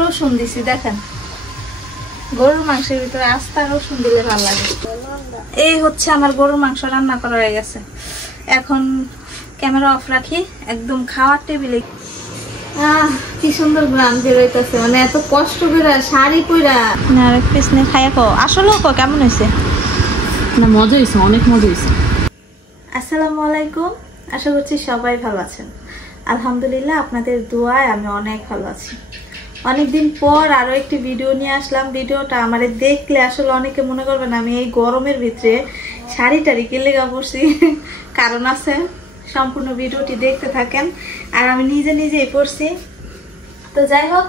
রসুন দিছি দেখেন, গরুর মাংসের ভিতরে আস্তা রসুন দিলে ভালো লাগে। এই হচ্ছে আমার গরুর মাংস রান্না করা হয়ে গেছে। এখন ক্যামেরা অফ রাখি, একদম খাওয়ার টেবিলে। কি সুন্দর গ্রাম বেরোইতেছে, মানে এত কষ্ট করে শাড়ি পইরা না আর পিস নে খাইয়া কো আসলেও কো কেমন হয়েছে না? মজা হয়েছে, অনেক মজা হয়েছে। আসসালামু আলাইকুম, আশা করছি সবাই ভালো আছেন। আলহামদুলিল্লাহ আপনাদের দোয়ায় আমি অনেক ভালো আছি। অনেকদিন পর আরো একটি ভিডিও নিয়ে আসলাম। ভিডিওটা আমারে দেখলে আসলে অনেকে মনে করবেন আমি এই গরমের ভিতরে শাড়ি টাড়ি কিনলে গা পড়ছি। কারণ আছে, সম্পূর্ণ ভিডিওটি দেখতে থাকেন। আর আমি নিজে নিজেই পড়ছি। তো যাই হোক,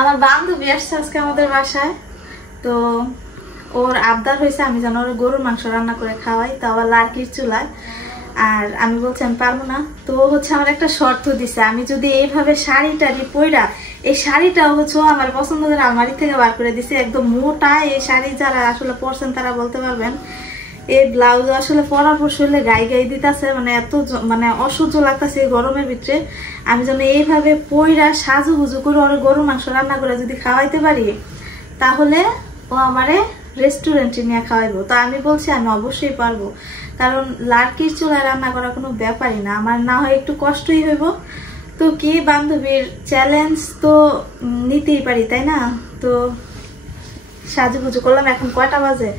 আমার বান্ধবী আসছে আজকে আমাদের বাসায়। তো ওর আবদার হয়েছে আমি যেন ওর গরুর মাংস রান্না করে খাওয়াই, তো আবার লার্কির চুলায়। আর আমি বলছি আমি পারবো না। তো হচ্ছে আমার একটা শর্ত দিছে, আমি যদি এইভাবে শাড়ি টাড়ি পইরা, এই শাড়িটাও হচ্ছে আমার পছন্দ করে আলমারি থেকে বার করে দিছে, একদম মোটা। এই শাড়ি যারা আসলে পরছেন তারা বলতে পারবেন। এই ব্লাউজ আসলে পরার পর শরীরে গায়ে গায়ে দিতেছে, মানে এত মানে অসহ্য লাগতেছে এই গরমের ভিতরে। আমি যেন এইভাবে পইরা সাজুগুজু করে ওর গরুর মাংস রান্না করে যদি খাওয়াইতে পারি, তাহলে ও আমারে রেস্টুরেন্টে নিয়ে খাওয়াইবো। তো আমি বলছি আমি অবশ্যই পারবো, কারণ লার্কির চুলায় রান্না করা কোনো ব্যাপারই না, আমার না হয় একটু কষ্টই হইব। তো কি বান্ধবীর চ্যালেঞ্জ তো নিতেই পারি, তাই না? তো সাজুগুজু করলাম। এখন কয়টা বাজে?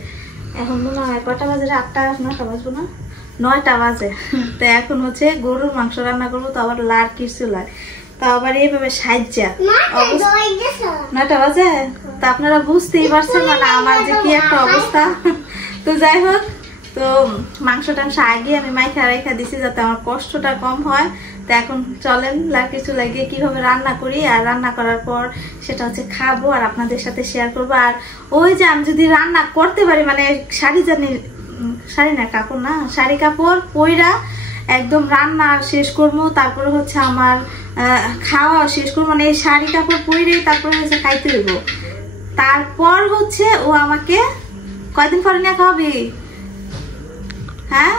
এখন মনে হয় কয়টা বাজে? 8টা 9টা বাজবো না, 9টা বাজে। তো এখন হচ্ছে গরুর মাংস রান্না করবো, তো আবার লার্কির চুলায়, তো আবার এইভাবে সাজ্জা 9টা বাজে। তো আপনারা বুঝতেই পারছেন মানে আমার যে কি একটা অবস্থা। তো যাই হোক, তো মাংস টাংস আগে আমি মাইখা রেখা দিছি যাতে আমার কষ্টটা কম হয়। তো এখন চলেন লার্কির চুলায় গিয়ে কিভাবে রান্না করি, আর রান্না করার পর সেটা হচ্ছে খাবো আর আপনাদের সাথে শেয়ার করবো। আর ওই যে আমি যদি রান্না করতে পারি, মানে শাড়ি না কাপড় না, শাড়ি কাপড় পইরা একদম রান্না শেষ করবো, তারপরে হচ্ছে আমার খাওয়া শেষ করবো, মানে এই শাড়ি কাপড় পইরে তারপরে হচ্ছে খাইতে হইব। তারপর হচ্ছে ও আমাকে কয়দিন পরে নিয়ে খাওয়াবি? হ্যাঁ,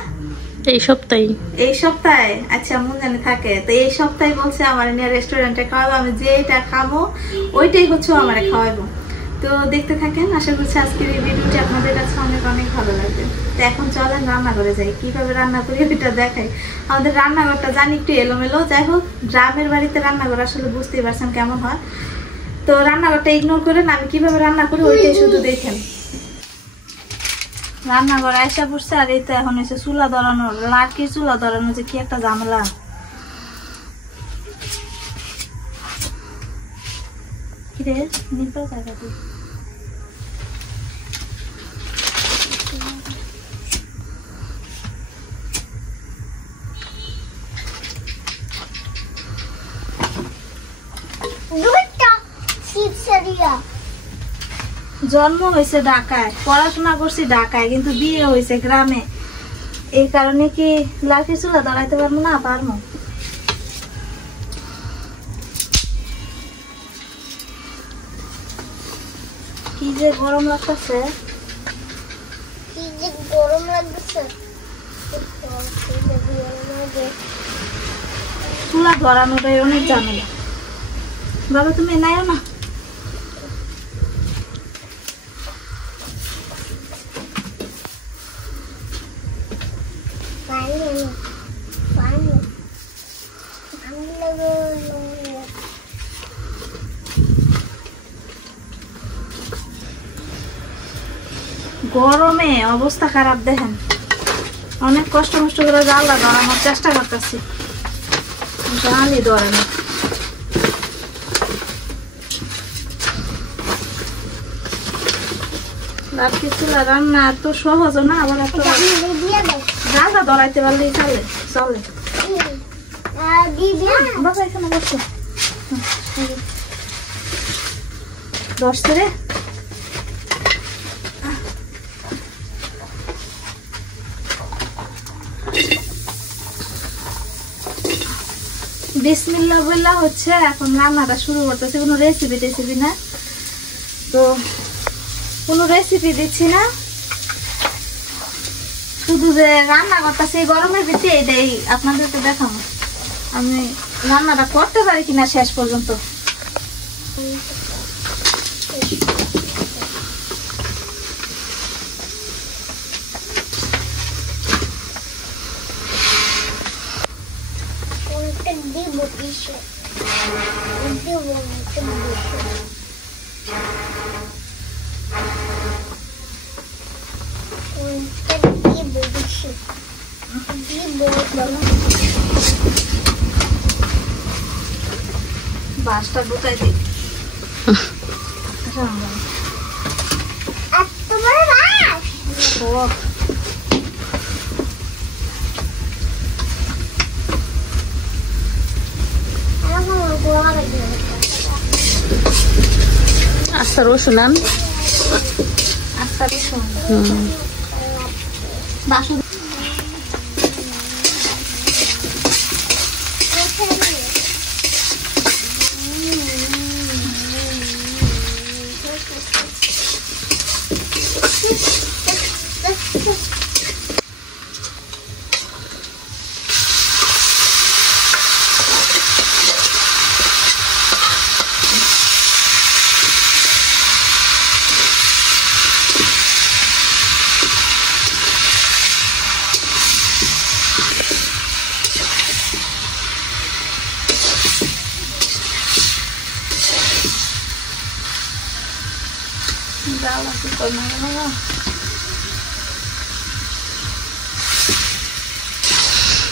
এই সপ্তাহে। আচ্ছা, মন জানি থাকে। তো এই সপ্তাহে বলছে আমার নিয়ে রেস্টুরেন্টে খাওয়াবো, আমি যেটা খাবো ওইটাই হচ্ছে আমার খাওয়াবো। তো দেখতে থাকেন, আশা করছি আজকের এই ভিডিওটি আপনাদের কাছে অনেক অনেক ভালো লাগবে। তো এখন চলেন রান্না করে যাই, কিভাবে রান্না করি ওইটা দেখাই। আমাদের রান্নাঘরটা জানি একটু এলোমেলো, যাই হোক গ্রামের বাড়িতে রান্নাঘর আসলে বুঝতেই পারছেন কেমন হয়। তো রান্নাঘরটা ইগনোর করেন, আমি কিভাবে রান্না করি ওইটাই শুধু দেখেন। রান্নাঘর আয়সা পড়ছে, আর এই তো এখন হচ্ছে চুলা ধরানো, লার্কির চুলা ধরানো যে কি একটা ঝামেলা। কিরে নিপা জায়গা তুই জন্ম হয়েছে ঢাকায়, পড়াশোনা করছি ঢাকায়, কিন্তু বিয়ে হয়েছে গ্রামে। এই কারণে কি লার্কির চুলা ধরাইতে পারবো না? পারবো। কি যে গরম লাগতেছে, চুলা ধরানোটাই অনেক ঝামেলা। বাবা তুমি নাইও না। গরমে অবস্থা খারাপ, দেখেন অনেক কষ্ট করে জানলা ধরানোর চেষ্টা করতেছি, জানই ধরে না। লার্কির চুলা রান্না এত সহজ না, আবার এত জানলা ধরাইতে পারলেই চলে। বাবা এখানে বসো, ধরছে রে। বিসমিল্লাহ বললা হচ্ছে এখন রান্নাটা শুরু করতেছে। কোনো রেসিপি না, তো কোনো রেসিপি দিচ্ছি না, শুধু যে রান্না করতেছি এই গরমের ভিতরে, এটাই আপনাদেরকে দেখাবো আমি রান্নাটা করতে পারি কিনা শেষ পর্যন্ত। বাসটা ঢুকাই দিই। আস্তা রসুন আন। আস্তা রসুন বাসন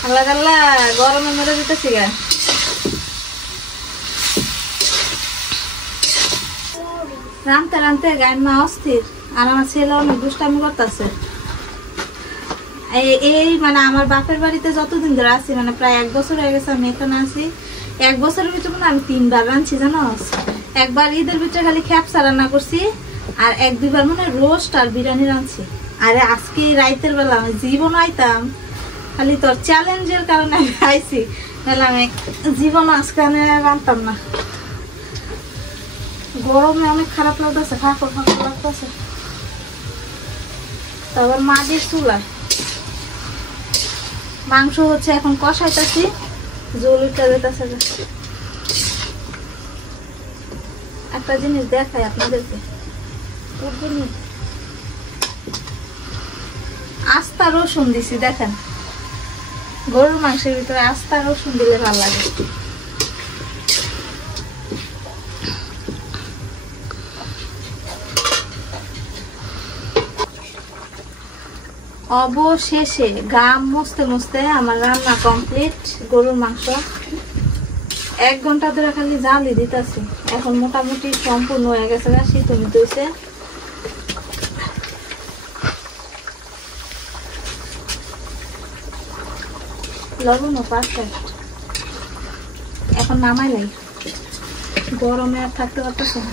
আল্লাহ আল্লাহ গরমে মরে যেতেছি গা। রানতে রানতে গায়ের মা অস্থির, আর আমার ছেলে অনেক দুষ্টামি করতেছে। এই মানে আমার বাপের বাড়িতে যতদিন ধরে আছি, মানে প্রায় 1 বছর হয়ে গেছে আমি এখানে আছি। 1 বছরের ভিতরে মানে আমি 3বার রাঁধছি জানো। একবার ঈদের ভিতরে খালি খ্যাপসা রান্না করছি, আর 1-2বার মনে রোস্ট আর বিরিয়ানি রাঁধছি। আরে আজকে রাইতের বেলা আমি জীবন আইতাম, খালি তোর চ্যালেঞ্জের কারণে আমি আইছি, তাহলে আমি জীবন আজকে আমি রাঁধতাম না। গরমে অনেক খারাপ লাগতেছে, ফাঁকর ফাঁকর লাগতেছে। তারপর মাটির চুলায় মাংস হচ্ছে এখন কষাইতেছি, জল উঠে যেতেছে। একটা জিনিস দেখাই আপনাদেরকে, আস্তা রসুন দিছি দেখেন। গরুর মাংসের ভিতরে আস্তা রসুন দিলে ভালো লাগে। অবশেষে গাম মুছতে মুছতে আমার রান্না কমপ্লিট। গরুর মাংস 1 ঘন্টা ধরে খালি জালি দিতেছি, এখন মোটামুটি সম্পূর্ণ হয়ে গেছে। শীত হইতেছে, লবণও পারফেক্ট। এখন নামাই নাই, গরমে আর থাকতে পারতেছে না।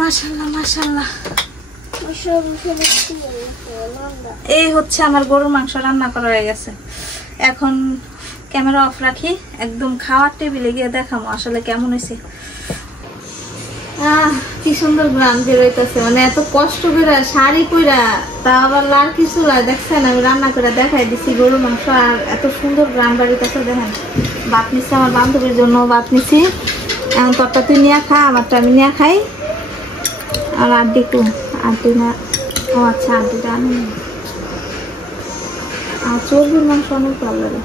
মাশাআল্লাহ মাশাআল্লাহ। এই হচ্ছে আমার গরুর মাংস রান্না করা হয়ে গেছে। এখন ক্যামেরা অফ রাখি, একদম খাওয়ার টেবিলে গিয়ে দেখাবো আসলে কেমন হয়েছে। কি সুন্দর গ্রাম বেরোইতেছে, মানে এত কষ্ট করে শাড়ি পইরা তা আবার লাড়কি চুলায় দেখছেন আমি রান্না করে দেখাই দিচ্ছি গরুর মাংস, আর এত সুন্দর গ্রাম বাড়িতেছে। দেখেন ভাত নিচ্ছি, আমার বান্ধবীর জন্য ভাত নিচ্ছি। এখন তোরটা তুই নিয়ে খা, আমারটা আমি নিয়ে খাই। আর আড্ডি কু আড্ডি না, ও আচ্ছা আড্ডিটা আনি। আর চর্বির মাংস অনেক ভালো লাগে।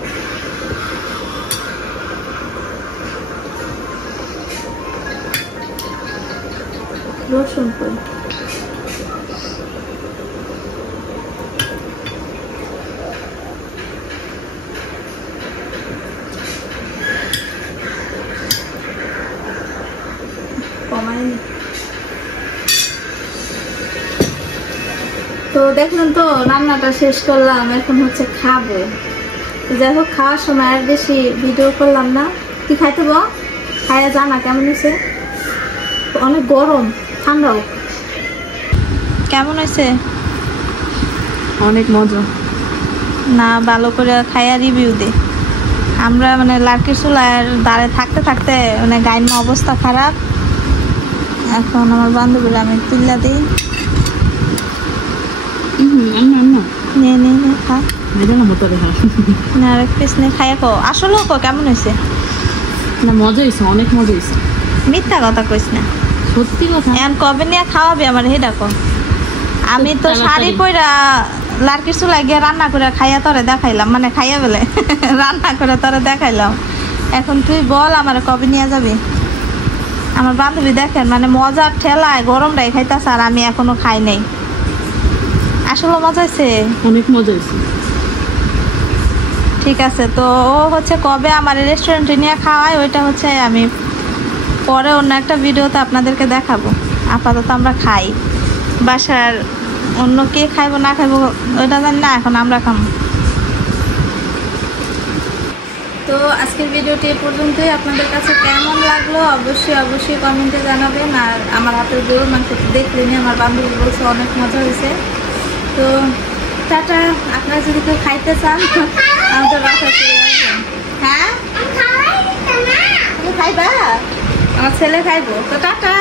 রসুন কই কমাইনি। তো দেখলেন তো রান্নাটা শেষ করলাম, এখন হচ্ছে খাবো। যাই হোক খাওয়ার সময় আর বেশি ভিডিও করলাম না। কি খাইতে বল, খাইয়া জানা কেমন হয়েছে। অনেক গরম, ঠান্ডাও। কেমন হয়েছে? অনেক মজা। না ভালো করে খাইয়া রিভিউ দে। আমরা মানে লার্কির চুলার দাঁড়ে থাকতে থাকতে মানে গাইন অবস্থা খারাপ। এখন আমার বান্ধবীরা আমি তুল্লা দিই। না নে নে নে খা এটা না মতো দেখা না আর এক পিস নে খাইয়া কো আসলেও কো কেমন হয়েছে না মজা হয়েছে অনেক মজা হয়েছে মিথ্যা কথা কইস না সত্যি কথা এখন কবে নিয়ে খাওয়াবি আমার হে ডাকো আমি তো শাড়ি পইরা লার্কির চুলা গিয়ে রান্না করে খাইয়া তোরে দেখাইলাম মানে খাইয়া বলে রান্না করে তোরে দেখাইলাম এখন তুই বল আমার কবে নিয়ে যাবি আমার বান্ধবী দেখেন মানে মজার ঠেলায় গরমটাই খাইতেছে আর আমি এখনো খাই নাই আসলে মজা হয়েছে অনেক মজা হয়েছে ঠিক আছে তো ও হচ্ছে কবে আমার রেস্টুরেন্টে নিয়ে খাওয়ায় ওইটা হচ্ছে আমি পরে অন্য একটা ভিডিওতে আপনাদেরকে দেখাবো আপাতত আমরা খাই বাসার অন্য কে খাইবো না খাইবো ওইটা জানি না এখন আমরা খাবো তো আজকের ভিডিওটি এই পর্যন্তই আপনাদের কাছে কেমন লাগলো অবশ্যই কমেন্টে জানাবেন আর আমার হাতের গরুর মাংস দেখলেনি আমার বান্ধবী বলছে অনেক মজা হয়েছে তো টাটা আপনারা যদি কেউ খাইতে চান আমাদের বাসায় চলে আসবেন হ্যাঁ তুমি খাইবা আমার ছেলে খাইবো তো টাটা